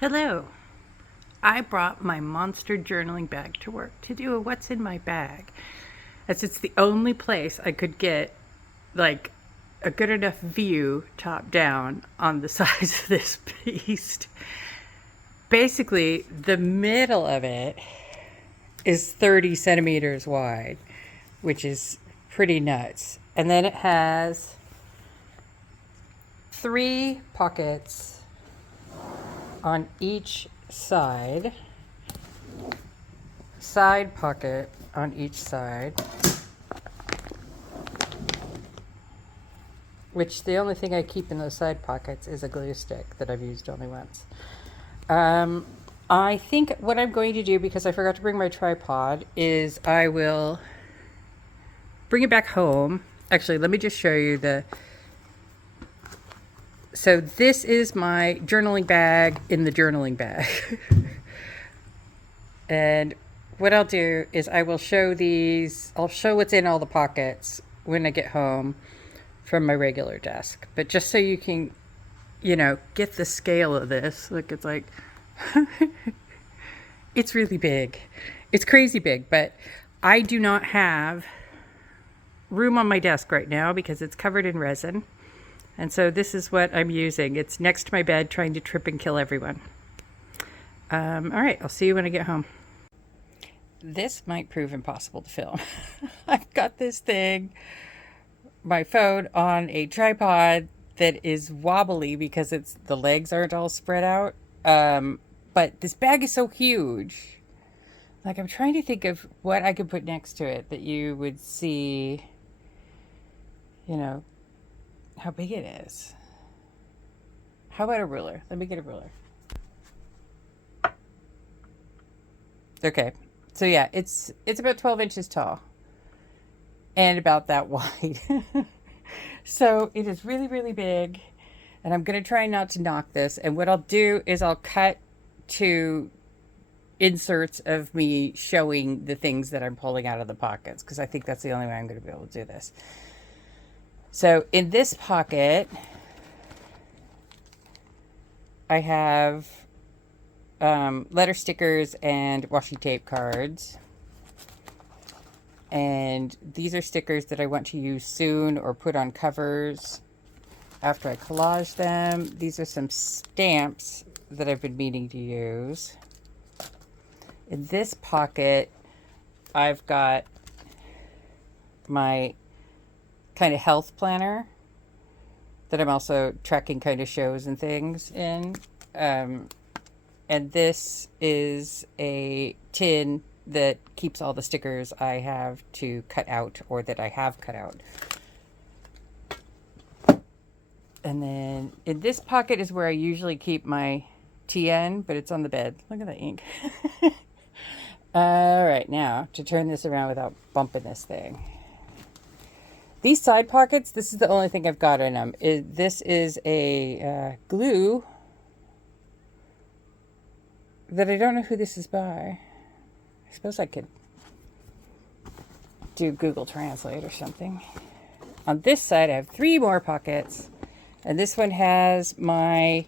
Hello. I brought my monster journaling bag to work to do a what's in my bag, as it's the only place I could get like a good enough view top down on the size of this beast. Basically, the middle of it is 30 centimeters wide, which is pretty nuts. And then it has 3 pockets on each side pocket on each side, which the only thing I keep in those side pockets is a glue stick that I've used only once. I think what I'm going to do, because I forgot to bring my tripod, is I will bring it back home. Actually, let me just show you so this is my journaling bag in the journaling bag. And what I'll do is I'll show what's in all the pockets when I get home from my regular desk. But just so you can, get the scale of this. Look, it's like, it's really big. It's crazy big, but I do not have room on my desk right now because it's covered in resin. And so this is what I'm using. It's next to my bed, trying to trip and kill everyone. All right, I'll see you when I get home. This might prove impossible to film. I've got this thing, my phone, on a tripod that is wobbly because the legs aren't all spread out. But this bag is so huge. Like, I'm trying to think of what I could put next to it that you would see, how big it is. How about a ruler? Let me get a ruler. Okay. So yeah, it's about 12 inches tall and about that wide. So it is really, really big, and I'm going to try not to knock this. And what I'll do is I'll cut to inserts of me showing the things that I'm pulling out of the pockets, because I think that's the only way I'm going to be able to do this. So in this pocket, I have letter stickers and washi tape cards. And these are stickers that I want to use soon or put on covers after I collage them. These are some stamps that I've been meaning to use. In this pocket, I've got my kind of health planner that I'm also tracking kind of shows and things in. And this is a tin that keeps all the stickers I have to cut out, or that I have cut out. And then in this pocket is where I usually keep my TN, but it's on the bed. Look at the ink. All right, now to turn this around without bumping this thing. These side pockets, this is the only thing I've got in them. This is a glue that I don't know who this is by. I suppose I could do Google Translate or something. On this side, I have 3 more pockets. And this one has my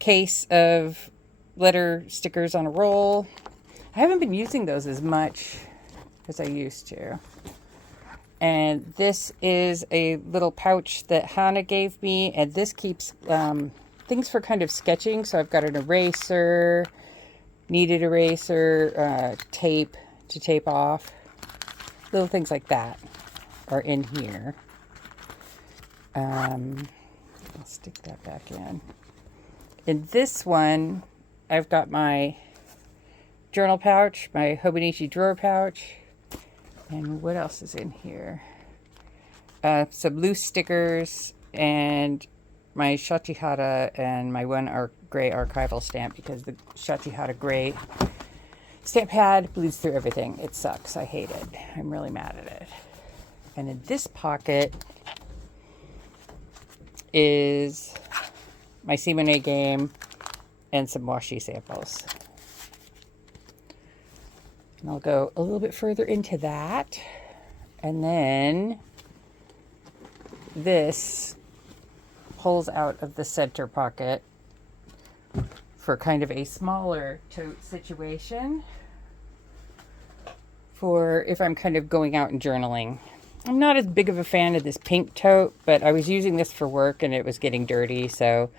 case of letter stickers on a roll. I haven't been using those as much as I used to. And this is a little pouch that Hannah gave me. And this keeps things for kind of sketching. So I've got an eraser, kneaded eraser, tape to tape off. Little things like that are in here. I'll stick that back in. In this one, I've got my journal pouch, my Hobonichi drawer pouch. And what else is in here? Some loose stickers and my Shachihara and my one gray archival stamp, because the Shachihara gray stamp pad bleeds through everything. It sucks. I hate it. I'm really mad at it. And in this pocket is my Simone game and some washi samples. And I'll go a little bit further into that. And then this pulls out of the center pocket for kind of a smaller tote situation for if I'm kind of going out and journaling. I'm not as big of a fan of this pink tote, but I was using this for work and it was getting dirty, so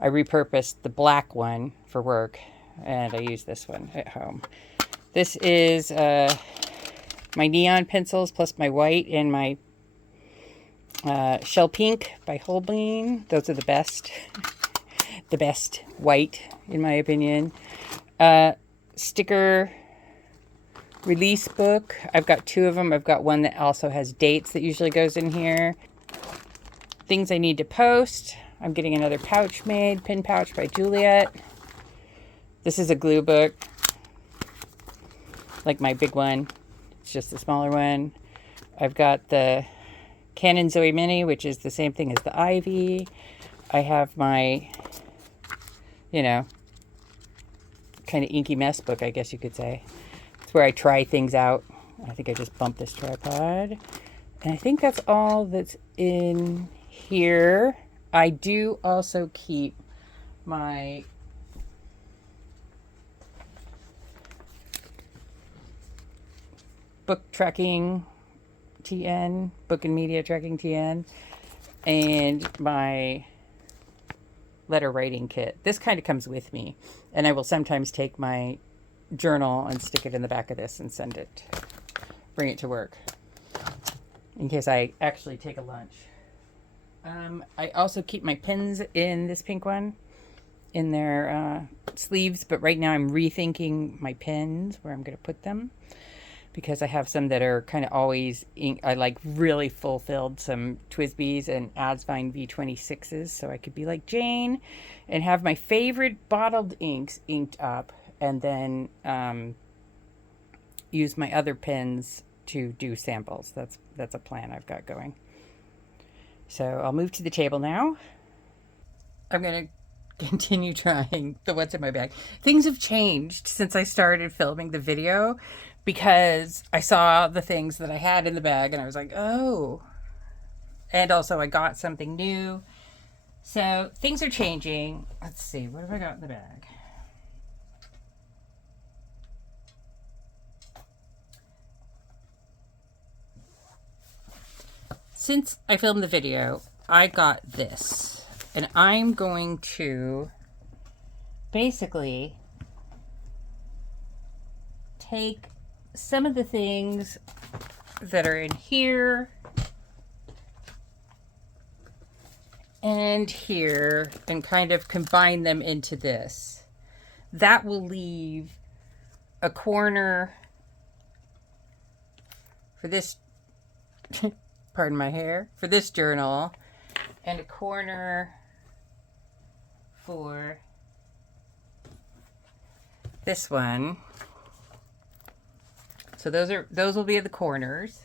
I repurposed the black one for work and I use this one at home. This is my neon pencils plus my white and my Shell Pink by Holbein. Those are the best. The best white, in my opinion. Sticker release book. I've got 2 of them. I've got one that also has dates that usually goes in here. Things I need to post. I'm getting another pouch made. Pin pouch by Juliet. This is a glue book. Like my big one. It's just the smaller one. I've got the Canon Zoe Mini, which is the same thing as the Ivy. I have my, you know, kind of inky mess book, I guess you could say. It's where I try things out. I think I just bumped this tripod. And I think that's all that's in here. I do also keep my book tracking TN, book and media tracking TN, and my letter writing kit. This kind of comes with me, and I will sometimes take my journal and stick it in the back of this and send it, bring it to work in case I actually take a lunch. I also keep my pins in this pink one in their sleeves, but right now I'm rethinking my pins where I'm going to put them, because I have some that are kind of always I like really fulfilled, some Twisbees and Adsvine V26s, so I could be like Jane and have my favorite bottled inks inked up, and then use my other pens to do samples. That's a plan I've got going. So I'll move to the table now. I'm going to continue trying the what's in my bag. Things have changed since I started filming the video, because I saw the things that I had in the bag and I was like, oh. And also I got something new. So things are changing. Let's see, what have I got in the bag? Since I filmed the video, I got this. And I'm going to basically take some of the things that are in here and here and kind of combine them into this. That will leave a corner for this, pardon my hair, for this journal, and a corner for this one. So those will be the corners.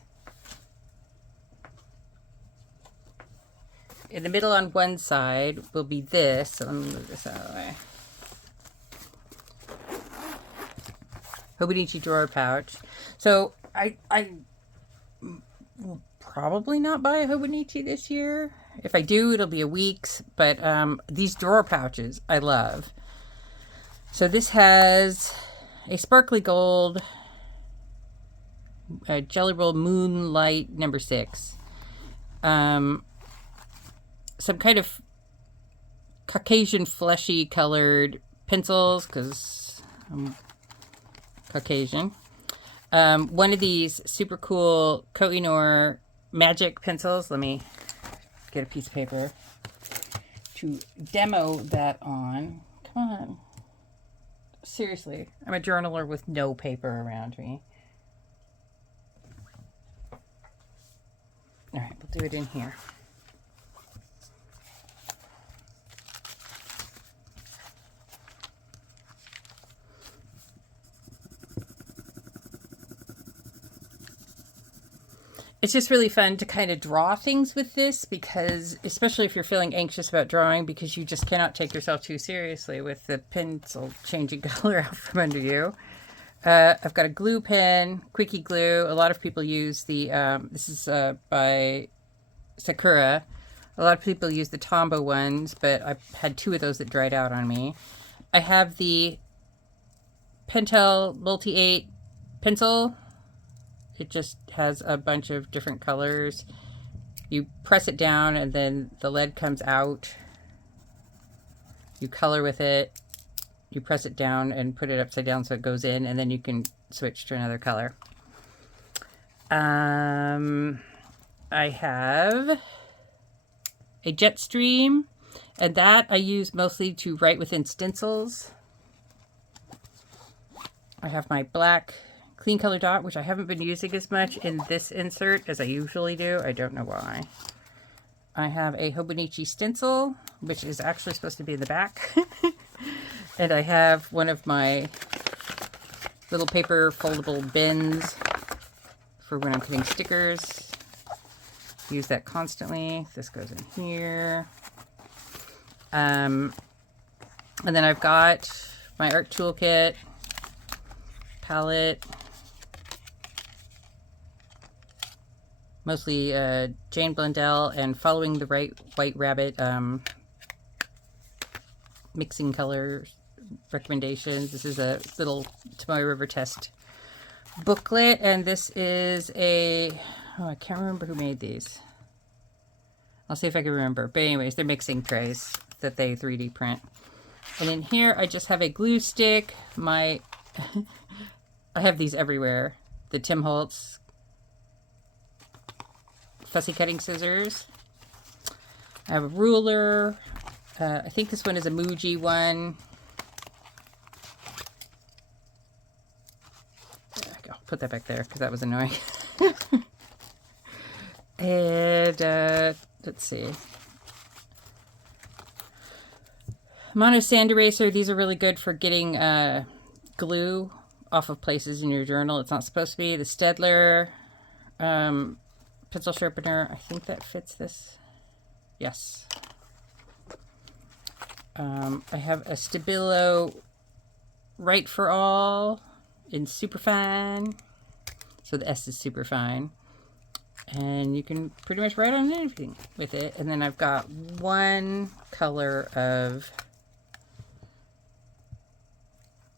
In the middle on one side will be this. So let me move this out of the way. Hobonichi drawer pouch. So I will probably not buy a Hobonichi this year. If I do, it'll be a week's. But these drawer pouches I love. So this has a sparkly gold Jelly Roll Moonlight number 6. Some kind of Caucasian fleshy colored pencils, because I'm Caucasian. One of these super cool Koh-i-Noor magic pencils. Let me get a piece of paper to demo that on. Come on. Seriously, I'm a journaler with no paper around me. All right, we'll do it in here. It's just really fun to kind of draw things with this, because especially if you're feeling anxious about drawing, because you just cannot take yourself too seriously with the pencil changing color out from under you. I've got a glue pen, Quickie Glue. A lot of people use the, this is by Sakura. A lot of people use the Tombow ones, but I've had 2 of those that dried out on me. I have the Pentel Multi-8 pencil. It just has a bunch of different colors. You press it down and then the lead comes out. You color with it. You press it down and put it upside down so it goes in, and then you can switch to another color. I have a Jetstream, and that I use mostly to write within stencils. I have my black clean color dot, which I haven't been using as much in this insert as I usually do. I don't know why. I have a Hobonichi stencil, which is actually supposed to be in the back. And I have one of my little paper foldable bins for when I'm cutting stickers. Use that constantly. This goes in here. And then I've got my art toolkit, palette, mostly Jane Blundell and Following the White Rabbit mixing colors recommendations. This is a little Tomoe River test booklet, and this is a, oh, I can't remember who made these. I'll see if I can remember. But anyways, they're mixing trays that they 3D print. And in here, I just have a glue stick. I have these everywhere. The Tim Holtz fussy cutting scissors. I have a ruler. I think this one is a Muji one. I'll put that back there because that was annoying. And let's see. Mono sand eraser. These are really good for getting glue off of places in your journal it's not supposed to be. The Staedtler pencil sharpener. I think that fits this. Yes. I have a Stabilo Right for All in Superfine. So the S is Superfine. And you can pretty much write on anything with it. And then I've got one color of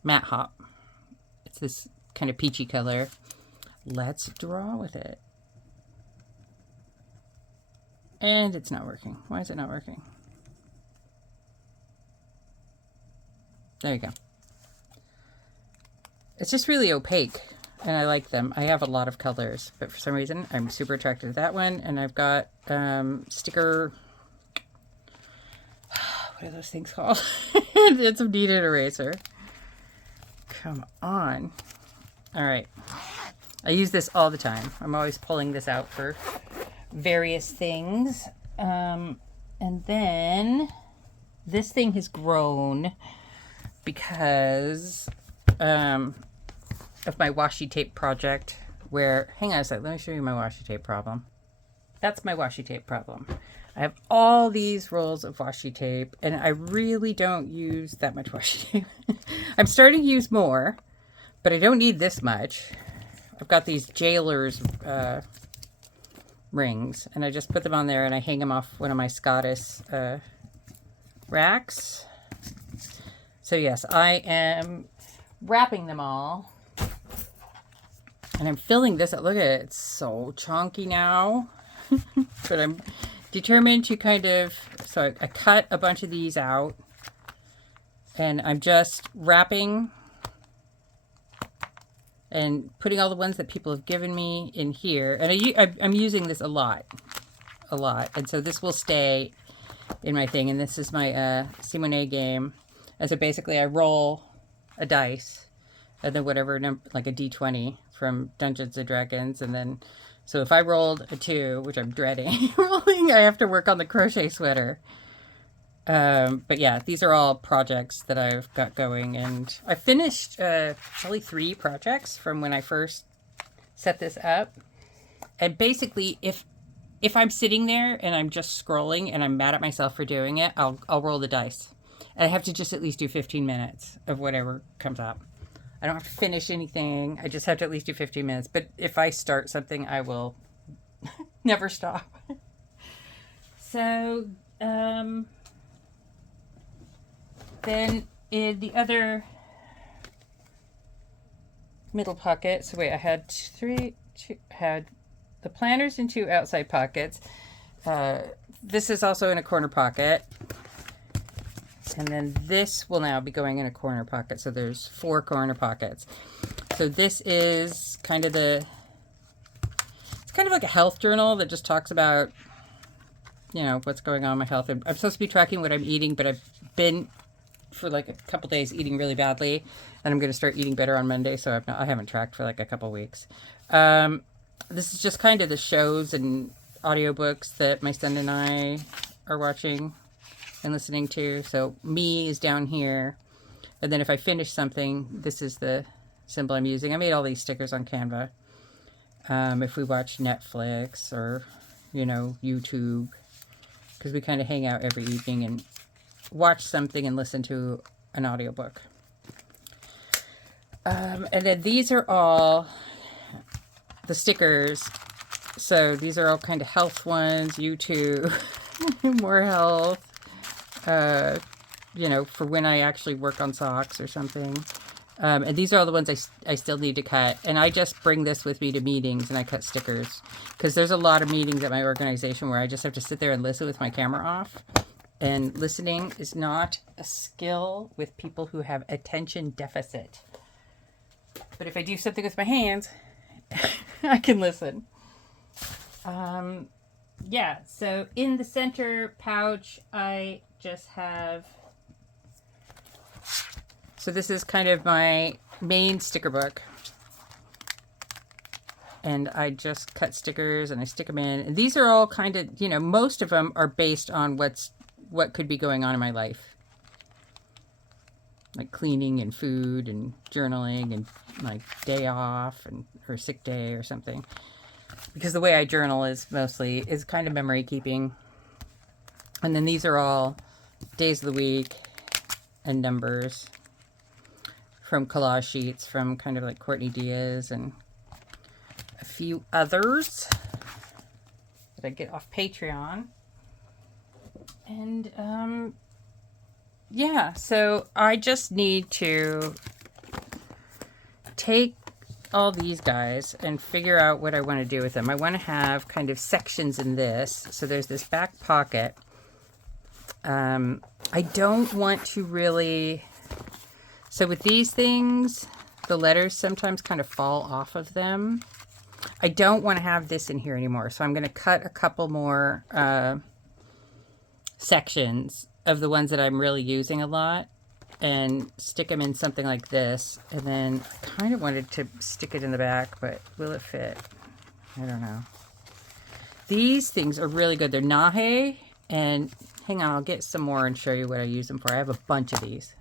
Matte Hop. It's this kind of peachy color. Let's draw with it. And it's not working. Why is it not working? There you go. It's just really opaque, and I like them. I have a lot of colors, but for some reason, I'm super attracted to that one. And I've got sticker... What are those things called? It's a kneaded eraser. Come on. All right. I use this all the time. I'm always pulling this out for various things. And then this thing has grown because of my washi tape project where, hang on a sec, let me show you my washi tape problem. That's my washi tape problem. I have all these rolls of washi tape and I really don't use that much washi tape. I'm starting to use more, but I don't need this much. I've got these Jailers rings and I just put them on there and I hang them off one of my Scottish racks. So yes, I am wrapping them all. And I'm filling this up. Look at it. It's so chunky now. But I'm determined to kind of... So I cut a bunch of these out. And I'm just wrapping and putting all the ones that people have given me in here. And I'm using this a lot. And so this will stay in my thing. And this is my Simone game. And so basically I roll a dice and then whatever number, like a D20 from Dungeons and Dragons. And then, so if I rolled a 2, which I'm dreading rolling, I have to work on the crochet sweater. But yeah, these are all projects that I've got going, and I finished probably 3 projects from when I first set this up. And basically, if I'm sitting there and I'm just scrolling and I'm mad at myself for doing it, I'll roll the dice. And I have to just at least do 15 minutes of whatever comes up. I don't have to finish anything. I just have to at least do 15 minutes. But if I start something, I will never stop. So, then in the other middle pocket, so wait, I had had the planners in 2 outside pockets. This is also in a corner pocket. And then this will now be going in a corner pocket. So there's 4 corner pockets. So this is kind of it's kind of like a health journal that just talks about, you know, what's going on in my health. I'm supposed to be tracking what I'm eating, but I've been for like a couple days eating really badly, and I'm going to start eating better on Monday. So I haven't tracked for like a couple weeks. This is just kind of the shows and audiobooks that my son and I are watching and listening to. So me is down here, and then if I finish something, this is the symbol I'm using. I made all these stickers on Canva. If we watch Netflix or, you know, YouTube, because we kind of hang out every evening and watch something and listen to an audiobook. And then these are all the stickers. So these are all kind of health ones, YouTube, more health, you know, for when I actually work on socks or something. And these are all the ones I still need to cut. And I just bring this with me to meetings and I cut stickers. Because there's a lot of meetings at my organization where I just have to sit there and listen with my camera off. And listening is not a skill with people who have attention deficit. But if I do something with my hands, I can listen. Yeah, so in the center pouch, I just have... So this is kind of my main sticker book. And I just cut stickers and I stick them in. And these are all kind of, you know, most of them are based on what could be going on in my life. Like cleaning and food and journaling and like day off or sick day or something. Because the way I journal is kind of memory keeping. And then these are all days of the week and numbers from collage sheets from kind of like Courtney Diaz and a few others that I get off Patreon. And yeah, so I just need to take all these guys and figure out what I want to do with them. I want to have kind of sections in this. So there's this back pocket. I don't want to really... So with these things, the letters sometimes kind of fall off of them. I don't want to have this in here anymore. So I'm going to cut a couple more sections of the ones that I'm really using a lot and stick them in something like this. And then I kind of wanted to stick it in the back, but will it fit? I don't know. These things are really good. They're Nahe, and hang on, I'll get some more and show you what I use them for. I have a bunch of these.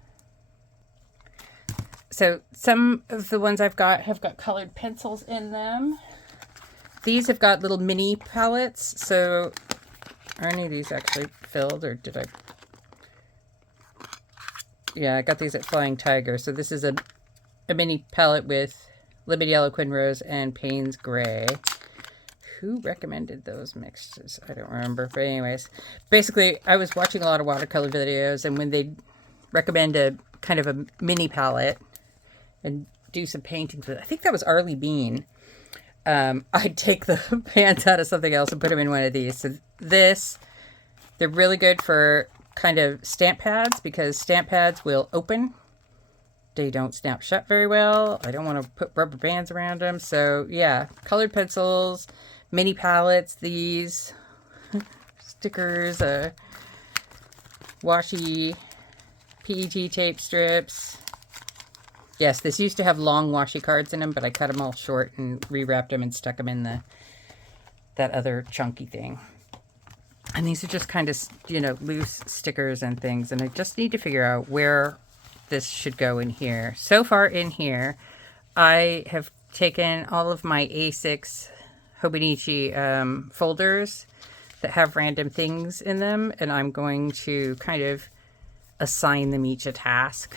So some of the ones I've got have got colored pencils in them. These have got little mini palettes. So are any of these actually filled, or did I? Yeah, I got these at Flying Tiger. So this is a mini palette with Lemon Yellow, Quin Rose, and Payne's Gray. Who recommended those mixes? I don't remember. But anyways, basically, I was watching a lot of watercolor videos, and when they recommend a kind of a mini palette and do some paintings with it, I think that was Arlie Bean. I'd take the pants out of something else and put them in one of these. So they're really good for kind of stamp pads, because stamp pads will open. They don't snap shut very well. I don't want to put rubber bands around them. So yeah, colored pencils, mini palettes, these stickers, washi PET tape strips. Yes, this used to have long washi cards in them, but I cut them all short and rewrapped them and stuck them in that other chunky thing. And these are just kind of, you know, loose stickers and things. And I just need to figure out where this should go in here. So far in here, I have taken all of my A6 Hobonichi folders that have random things in them, and I'm going to kind of assign them each a task.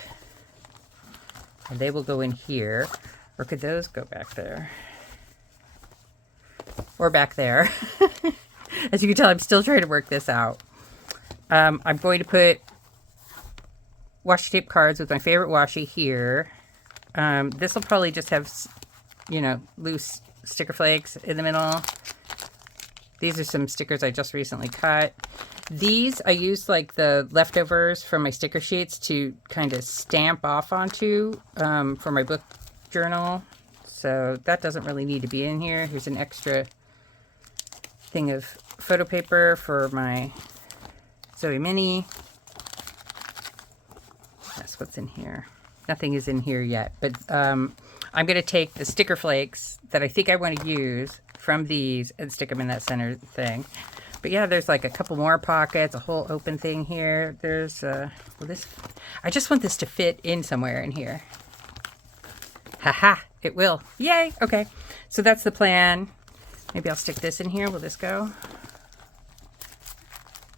And they will go in here. Or could those go back there? Or back there. As you can tell, I'm still trying to work this out. I'm going to put washi tape cards with my favorite washi here. This will probably just have, you know, loose sticker flakes in the middle. These are some stickers I just recently cut. These I used like the leftovers from my sticker sheets to kind of stamp off onto for my book journal. So that doesn't really need to be in here. Here's an extra thing of photo paper for my Zoe Mini. That's what's in here. Nothing is in here yet, but I'm going to take the sticker flakes that I think I want to use from these and stick them in that center thing. But yeah, there's like a couple more pockets, a whole open thing here. There's well, this. I just want this to fit in somewhere in here. Haha, it will. Yay! Okay, so that's the plan. Maybe I'll stick this in here. Will this go?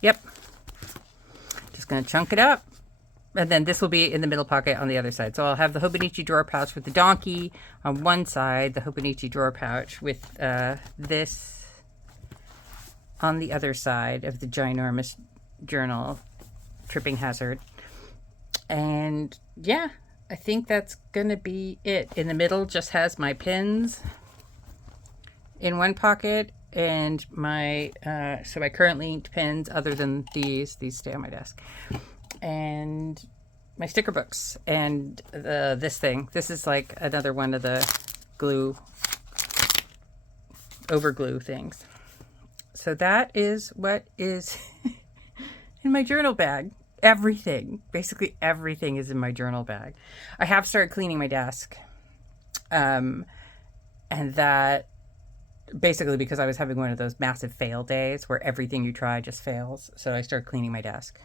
Yep. Just gonna chunk it up. And then this will be in the middle pocket on the other side. So I'll have the Hobonichi drawer pouch with the donkey on one side, the Hobonichi drawer pouch with this on the other side of the ginormous journal, tripping hazard. And yeah, I think that's gonna be it. In the middle just has my pins in one pocket and my, so my currently inked pins, other than these stay on my desk. And my sticker books and this thing. This is like another one of the glue, over glue things. So that is what is in my journal bag. Everything, basically everything is in my journal bag. I have started cleaning my desk. And that basically because I was having one of those massive fail days where everything you try just fails. So I started cleaning my desk.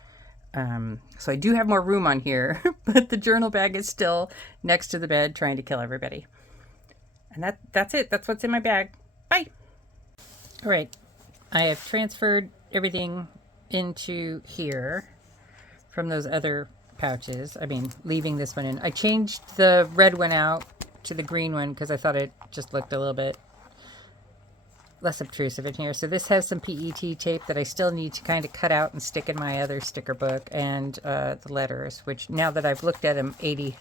So I do have more room on here, but the journal bag is still next to the bed trying to kill everybody. And that's it. That's what's in my bag. Bye. All right. I have transferred everything into here from those other pouches. I mean, leaving this one in. I changed the red one out to the green one because I thought it just looked a little bit less obtrusive in here. So this has some PET tape that I still need to kind of cut out and stick in my other sticker book, and the letters, which now that I've looked at them 80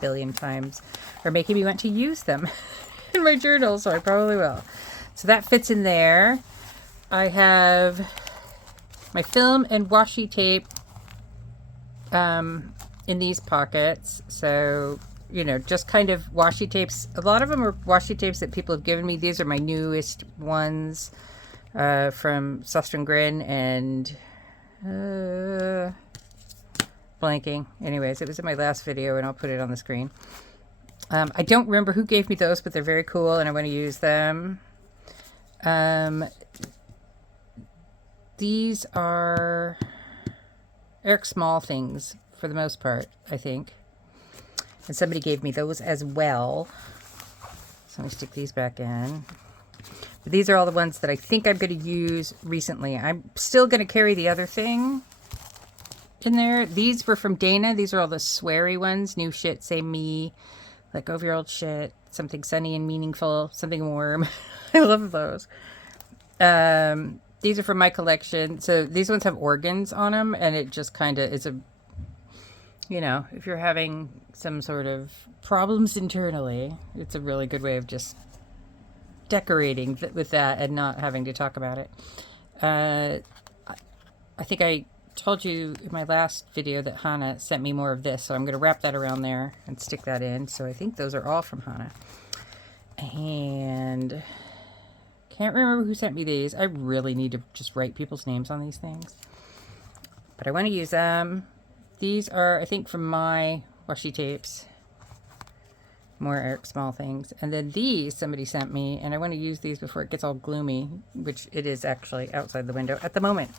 billion times are making me want to use them in my journal, so I probably will. So that fits in there. I have my film and washi tape in these pockets. So, you know, just kind of washi tapes. A lot of them are washi tapes that people have given me. These are my newest ones from Sustron Grin and blanking. Anyways, it was in my last video and I'll put it on the screen. I don't remember who gave me those, but they're very cool and I want to use them. These are Eric Small things for the most part, I think. And somebody gave me those as well. So let me stick these back in. But these are all the ones that I think I'm going to use recently. I'm still going to carry the other thing in there. These were from Dana. These are all the sweary ones. New shit, same me. Like over your old shit. Something sunny and meaningful. Something warm. I love those. These are from my collection. So these ones have organs on them. And it just kind of is a... You know, if you're having some sort of problems internally, it's a really good way of just decorating with that and not having to talk about it. I think I told you in my last video that Hannah sent me more of this, so I'm going to wrap that around there and stick that in. So I think those are all from Hannah. And can't remember who sent me these. I really need to just write people's names on these things. But I want to use them. These are, I think, from my washi tapes. More Eric Small things. And then these somebody sent me, and I want to use these before it gets all gloomy, which it is actually outside the window at the moment.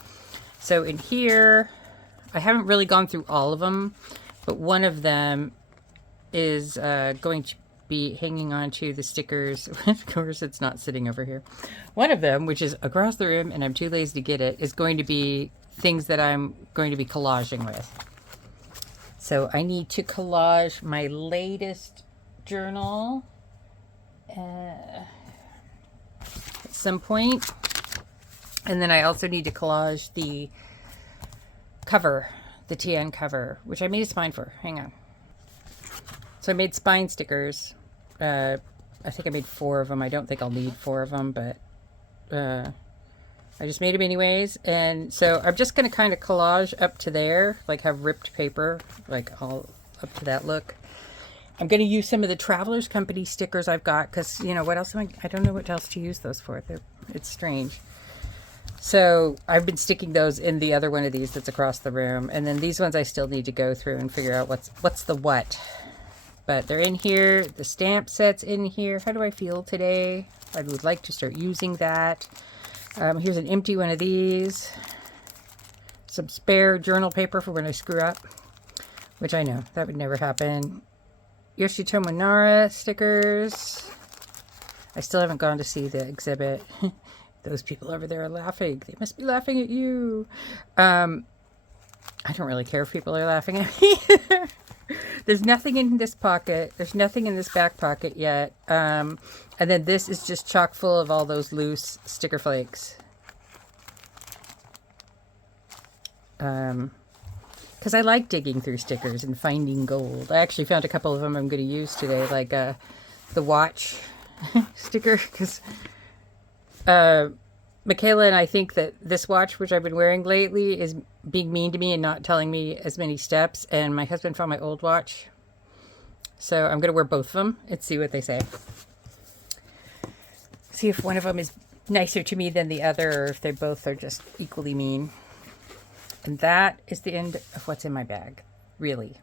So in here, I haven't really gone through all of them, but one of them is going to be hanging on to the stickers. Of course, it's not sitting over here. One of them, which is across the room, and I'm too lazy to get it, is going to be things that I'm going to be collaging with. So I need to collage my latest journal at some point. And then I also need to collage the cover the TN cover, which I made a spine for. Hang on. So I made spine stickers. I think I made 4 of them. I don't think I'll need 4 of them, but I just made them anyways. And so I'm just going to kind of collage up to there, like have ripped paper, like all up to that look. I'm going to use some of the Travelers Company stickers I've got because, you know, what else I don't know what else to use those for. It's strange. So I've been sticking those in the other one of these that's across the room. And then these ones I still need to go through and figure out what's the what. But they're in here. The stamp set's in here. How do I feel today? I would like to start using that. Here's an empty one of these. Some spare journal paper for when I screw up. Which I know, that would never happen. Yoshitomo Nara stickers. I still haven't gone to see the exhibit. Those people over there are laughing. They must be laughing at you. I don't really care if people are laughing at me. There's nothing in this pocket. There's nothing in this back pocket yet. And then this is just chock full of all those loose sticker flakes. Because I like digging through stickers and finding gold. I actually found a couple of them I'm going to use today, like the watch sticker. Because Michaela and I think that this watch, which I've been wearing lately, is being mean to me and not telling me as many steps. And my husband found my old watch. So I'm going to wear both of them and see what they say. See if one of them is nicer to me than the other, or if they both are just equally mean. And that is the end of what's in my bag, really.